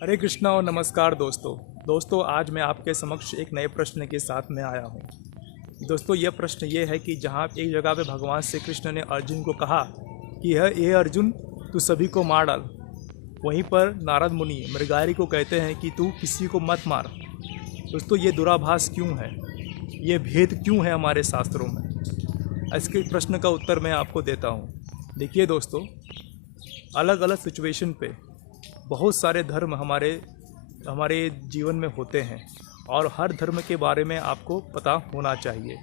हरे कृष्णा और नमस्कार दोस्तों आज मैं आपके समक्ष एक नए प्रश्न के साथ में आया हूँ। दोस्तों यह प्रश्न ये है कि जहाँ एक जगह पे भगवान श्री कृष्ण ने अर्जुन को कहा कि ये अर्जुन तू सभी को मार डाल, वहीं पर नारद मुनि मृगारी को कहते हैं कि तू किसी को मत मार। दोस्तों ये दुराभास क्यों है, ये भेद क्यों है हमारे शास्त्रों में? इसके प्रश्न का उत्तर मैं आपको देता हूँ। देखिए दोस्तों, अलग अलग सिचुएशन पे बहुत सारे धर्म हमारे जीवन में होते हैं और हर धर्म के बारे में आपको पता होना चाहिए,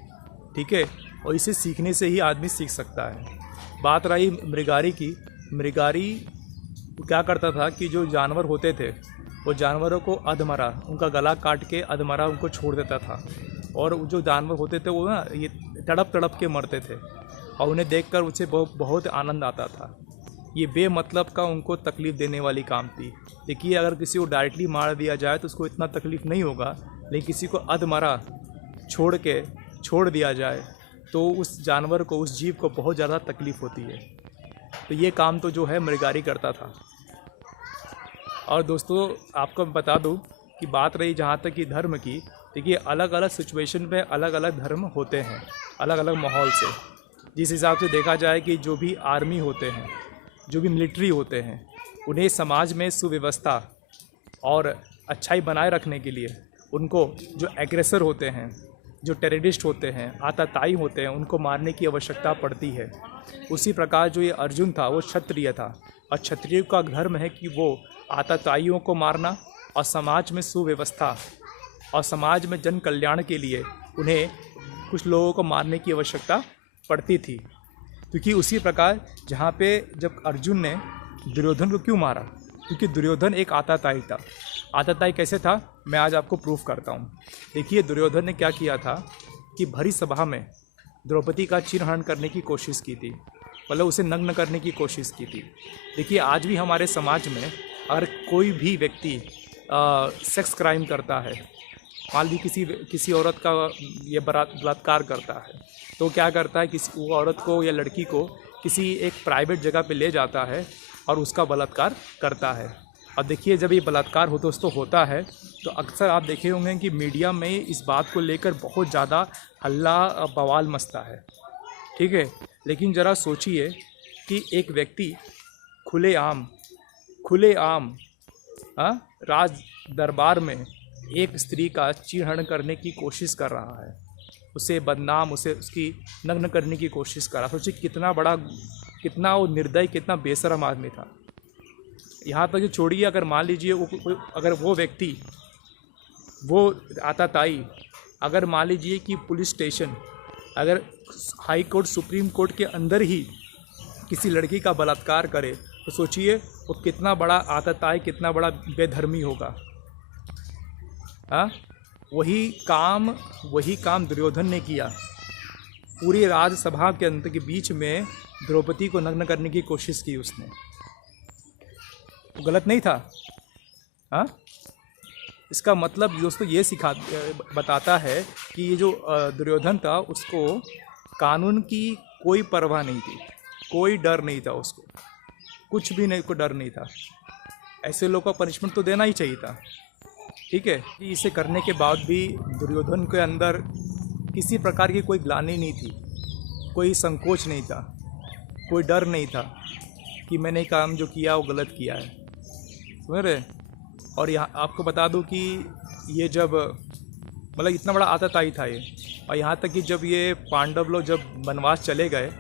ठीक है। और इसे सीखने से ही आदमी सीख सकता है। बात रही मृगारी की, मृगारी क्या करता था कि जो जानवर होते थे वो जानवरों को अधमरा, उनका गला काट के अधमरा उनको छोड़ देता था। और जो जानवर होते थे वो ना ये तड़प तड़प के मरते थे और उन्हें देखकर उसे बहुत आनंद आता था। ये बेमतलब का उनको तकलीफ़ देने वाली काम थी। देखिए, अगर किसी को डायरेक्टली मार दिया जाए तो उसको इतना तकलीफ़ नहीं होगा, लेकिन किसी को अधमरा छोड़ दिया जाए तो उस जानवर को, उस जीव को बहुत ज़्यादा तकलीफ़ होती है। तो ये काम तो जो है मृगारी करता था। और दोस्तों आपको बता दूं कि बात रही जहाँ तक कि धर्म की, देखिए अलग अलग सिचुएशन पे अलग अलग धर्म होते हैं, अलग अलग माहौल से। जिस हिसाब से देखा जाए कि जो भी आर्मी होते हैं, जो भी मिलिट्री होते हैं, उन्हें समाज में सुव्यवस्था और अच्छाई बनाए रखने के लिए उनको जो एग्रेसर होते हैं, जो टेररिस्ट होते हैं, आतताई होते हैं, उनको मारने की आवश्यकता पड़ती है। उसी प्रकार जो ये अर्जुन था वो क्षत्रिय था और क्षत्रिय का धर्म है कि वो आतताइयों को मारना और समाज में सुव्यवस्था और समाज में जन कल्याण के लिए उन्हें कुछ लोगों को मारने की आवश्यकता पड़ती थी। क्योंकि उसी प्रकार जहाँ पे जब अर्जुन ने दुर्योधन को क्यों मारा, क्योंकि दुर्योधन एक आतताई था। आतताई कैसे था, मैं आज आपको प्रूफ करता हूँ। देखिए दुर्योधन ने क्या किया था कि भरी सभा में द्रौपदी का चिरहरण करने की कोशिश की थी, मतलब उसे नग्न करने की कोशिश की थी। देखिए आज भी हमारे समाज में अगर कोई भी व्यक्ति सेक्स क्राइम करता है, मान ली किसी औरत का ये बलात्कार करता है, तो क्या करता है, किसी वो औरत को या लड़की को किसी एक प्राइवेट जगह पे ले जाता है और उसका बलात्कार करता है। अब देखिए जब ये बलात्कार दोस्तों होता है तो अक्सर आप देखे होंगे कि मीडिया में इस बात को लेकर बहुत ज़्यादा हल्ला बवाल मचता है, ठीक है। लेकिन ज़रा सोचिए कि एक व्यक्ति खुलेआम राज दरबार में एक स्त्री का चिरहरण करने की कोशिश कर रहा है, उसे बदनाम, उसकी नग्न करने की कोशिश कर रहा। सोचिए कितना वो निर्दयी, कितना बेशरम आदमी था। यहाँ तक छोड़िए, अगर मान लीजिए अगर वो व्यक्ति, वो आतताई, अगर मान लीजिए कि पुलिस स्टेशन, अगर हाई कोर्ट, सुप्रीम कोर्ट के अंदर ही किसी लड़की का बलात्कार करे, तो सोचिए वो कितना बड़ा आतताई, कितना बड़ा बेधर्मी होगा। हाँ, वही काम दुर्योधन ने किया। पूरी राजसभा के अंत के बीच में द्रौपदी को नग्न करने की कोशिश की उसने। वो गलत नहीं था। हाँ, इसका मतलब दोस्तों ये बताता है कि ये जो दुर्योधन था उसको कानून की कोई परवाह नहीं थी, कोई डर नहीं था उसको, कुछ भी नहीं, को डर नहीं था। ऐसे लोगों को पनिशमेंट तो देना ही चाहिए था, ठीक है। इसे करने के बाद भी दुर्योधन के अंदर किसी प्रकार की कोई ग्लानि नहीं थी, कोई संकोच नहीं था, कोई डर नहीं था कि मैंने काम जो किया वो गलत किया है, समझ रहे। और यहाँ आपको बता दूं कि ये जब मतलब इतना बड़ा आतताई था ये, और यहाँ तक कि जब ये पांडव लोग जब वनवास चले गए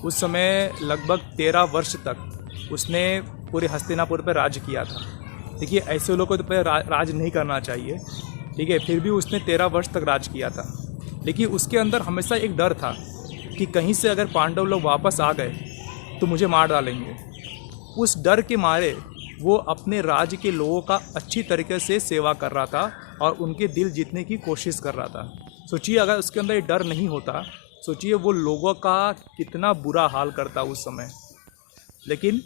उस समय लगभग 13 वर्ष तक उसने पूरे हस्तिनापुर पर राज किया था। देखिए ऐसे लोगों को तो राज नहीं करना चाहिए, ठीक है, फिर भी उसने 13 वर्ष तक राज किया था। लेकिन उसके अंदर हमेशा एक डर था कि कहीं से अगर पांडव लोग वापस आ गए तो मुझे मार डालेंगे। उस डर के मारे वो अपने राज्य के लोगों का अच्छी तरीके से सेवा कर रहा था और उनके दिल जीतने की कोशिश कर रहा था। सोचिए अगर उसके अंदर ये डर नहीं होता, सोचिए वो लोगों का कितना बुरा हाल करता उस समय। लेकिन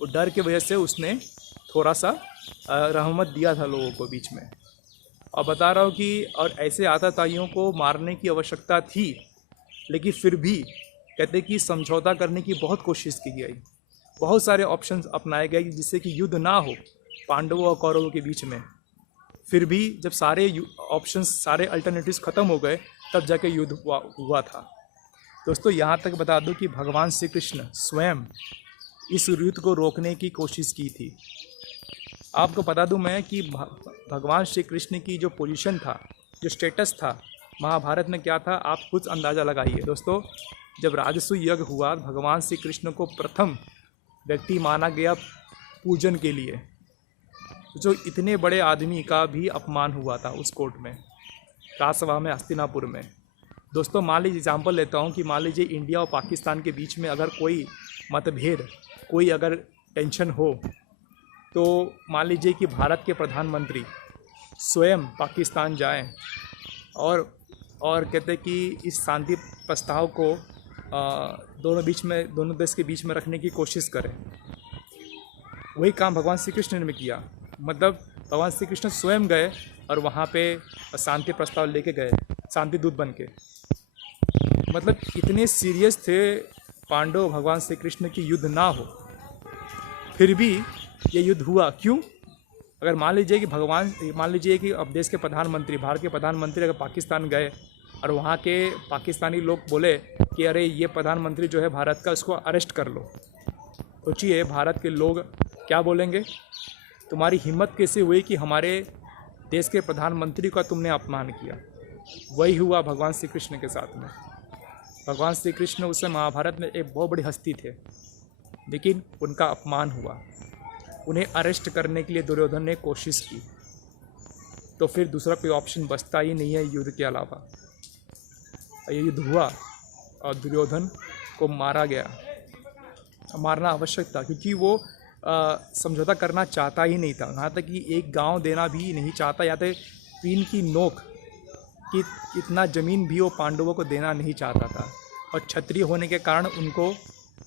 वो डर की वजह से उसने थोड़ा सा रहमत दिया था लोगों को बीच में। और बता रहा हूँ कि और ऐसे आतताइयों को मारने की आवश्यकता थी, लेकिन फिर भी कहते कि समझौता करने की बहुत कोशिश की गई, बहुत सारे ऑप्शंस अपनाए गए जिससे कि युद्ध ना हो, पांडवों और कौरवों के बीच में। फिर भी जब सारे ऑप्शंस, सारे अल्टरनेटिव्स ख़त्म हो गए, तब जाके युद्ध हुआ था। दोस्तों यहाँ तक बता दूं कि भगवान श्री कृष्ण स्वयं इस युद्ध को रोकने की कोशिश की थी। आपको बता दूं मैं कि भगवान श्री कृष्ण की जो पोजीशन था, जो स्टेटस था महाभारत में क्या था, आप खुद अंदाज़ा लगाइए। दोस्तों जब राजसूय यज्ञ हुआ, भगवान श्री कृष्ण को प्रथम व्यक्ति माना गया पूजन के लिए। जो इतने बड़े आदमी का भी अपमान हुआ था उस कोर्ट में, राजसभा में, हस्तिनापुर में। दोस्तों मान लीजिए, एग्जाम्पल लेता हूँ कि मान लीजिए इंडिया और पाकिस्तान के बीच में अगर कोई मतभेद, कोई अगर टेंशन हो, तो मान लीजिए कि भारत के प्रधानमंत्री स्वयं पाकिस्तान जाएं और कहते हैं कि इस शांति प्रस्ताव को दोनों देश के बीच में रखने की कोशिश करें। वही काम भगवान श्री कृष्ण ने किया। मतलब भगवान श्री कृष्ण स्वयं गए और वहाँ पे शांति प्रस्ताव लेके गए, शांति दूत बन के। मतलब इतने सीरियस थे पांडव भगवान श्री कृष्ण की युद्ध ना हो, फिर भी ये युद्ध हुआ। क्यों? अगर मान लीजिए कि अब देश के प्रधानमंत्री, भारत के प्रधानमंत्री अगर पाकिस्तान गए और वहाँ के पाकिस्तानी लोग बोले कि अरे ये प्रधानमंत्री जो है भारत का, उसको अरेस्ट कर लो, सोचिए भारत के लोग क्या बोलेंगे? तुम्हारी हिम्मत कैसे हुई कि हमारे देश के प्रधानमंत्री का तुमने अपमान किया? वही हुआ भगवान श्री कृष्ण के साथ में। भगवान श्री कृष्ण उस समय महाभारत में एक बहुत बड़ी हस्ती थे, लेकिन उनका अपमान हुआ। उन्हें अरेस्ट करने के लिए दुर्योधन ने कोशिश की, तो फिर दूसरा कोई ऑप्शन बचता ही नहीं है युद्ध के अलावा। ये युद्ध हुआ और दुर्योधन को मारा गया। मारना आवश्यक था क्योंकि वो समझौता करना चाहता ही नहीं था। यहाँ तक कि एक गांव देना भी नहीं चाहता, या तो पीन की नोक कि इतना ज़मीन भी वो पांडवों को देना नहीं चाहता था। और क्षत्रिय होने के कारण उनको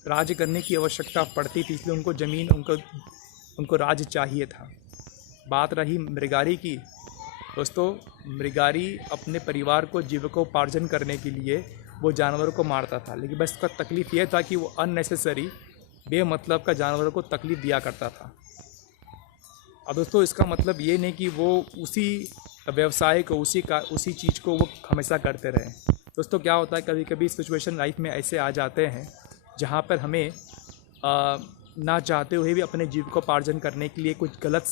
राज्य करने की आवश्यकता पड़ती थी, इसलिए उनको ज़मीन, उनको राज्य चाहिए था। बात रही मृगारी की। दोस्तों मृगारी अपने परिवार को जीविकोपार्जन करने के लिए वो जानवरों को मारता था, लेकिन बस उसका तकलीफ़ ये था कि वो अननेसेसरी, बेमतलब का जानवरों को तकलीफ़ दिया करता था। अब दोस्तों इसका मतलब ये नहीं कि वो उसी व्यवसाय को, उसी चीज़ को वो हमेशा करते रहे। दोस्तों क्या होता है, कभी कभी सिचुएशन लाइफ में ऐसे आ जाते हैं जहाँ पर हमें ना चाहते हुए भी अपने जीविकोपार्जन करने के लिए कुछ गलत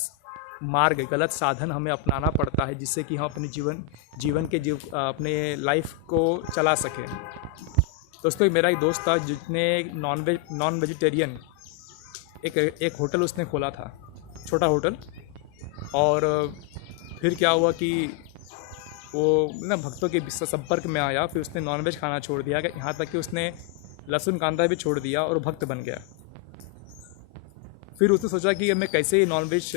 मार्ग, गलत साधन हमें अपनाना पड़ता है, जिससे कि हम अपने अपने लाइफ को चला सकें। दोस्तों मेरा एक दोस्त था जिसने नॉन वेजिटेरियन एक होटल उसने खोला था, छोटा होटल। और फिर क्या हुआ कि वो ना भक्तों के संपर्क में आया, फिर उसने नॉनवेज खाना छोड़ दिया, यहाँ तक कि उसने लहसुन कांदा भी छोड़ दिया और भक्त बन गया। फिर उसने सोचा कि मैं कैसे नॉनवेज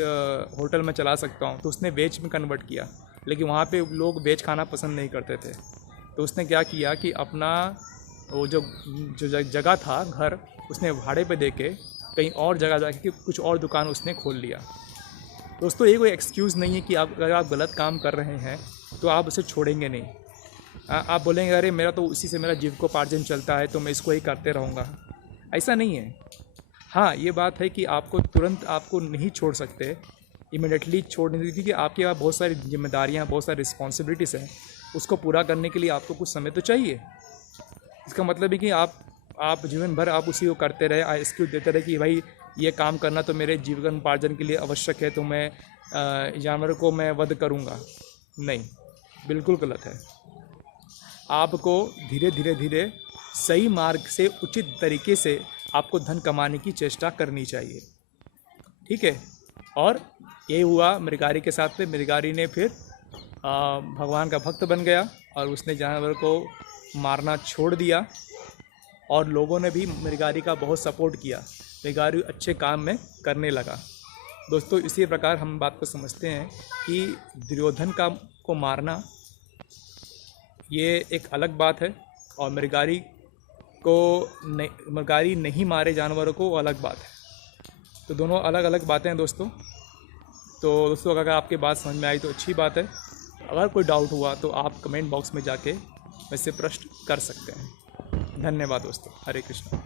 होटल में चला सकता हूँ, तो उसने वेज में कन्वर्ट किया। लेकिन वहाँ पे लोग वेज खाना पसंद नहीं करते थे, तो उसने क्या किया कि अपना वो जो जगह था, घर, उसने भाड़े पे दे के कहीं और जगह जाके कुछ और दुकान उसने खोल लिया। दोस्तों ये कोई एक्सक्यूज़ नहीं है कि अगर आप गलत काम कर रहे हैं तो आप उसे छोड़ेंगे नहीं। आप बोलेंगे अरे मेरा तो उसी से मेरा जीविकोपार्जन चलता है तो मैं इसको ही करते रहूँगा, ऐसा नहीं है। हाँ ये बात है कि आपको तुरंत आपको नहीं छोड़ सकते, इमीडिएटली छोड़ नहीं सकते, क्योंकि आपके पास बहुत सारी जिम्मेदारियाँ, बहुत सारी रिस्पॉन्सिबिलिटीज़ हैं। उसको पूरा करने के लिए आपको कुछ समय तो चाहिए। इसका मतलब है कि आप जीवन भर आप उसी को करते रहे, एक्सक्यूज देते रहे कि भाई ये काम करना तो मेरे जीवनोपार्जन के लिए आवश्यक है, तो मैं जानवरों को मैं वध करूँगा। नहीं, बिल्कुल गलत है। आपको धीरे धीरे सही मार्ग से, उचित तरीके से आपको धन कमाने की चेष्टा करनी चाहिए, ठीक है। और ये हुआ मृगारी के साथ में। मृगारी ने फिर भगवान का भक्त बन गया और उसने जानवर को मारना छोड़ दिया, और लोगों ने भी मृगारी का बहुत सपोर्ट किया। मृगारी अच्छे काम में करने लगा। दोस्तों इसी प्रकार हम बात को समझते हैं कि दुर्योधन को मारना ये एक अलग बात है, और मृगारी नहीं मारे जानवरों को अलग बात है। तो दोनों अलग अलग बातें हैं दोस्तों। तो दोस्तों अगर आपकी बात समझ में आई तो अच्छी बात है। अगर कोई डाउट हुआ तो आप कमेंट बॉक्स में जाके मुझसे प्रश्न कर सकते हैं। धन्यवाद दोस्तों। हरे कृष्ण।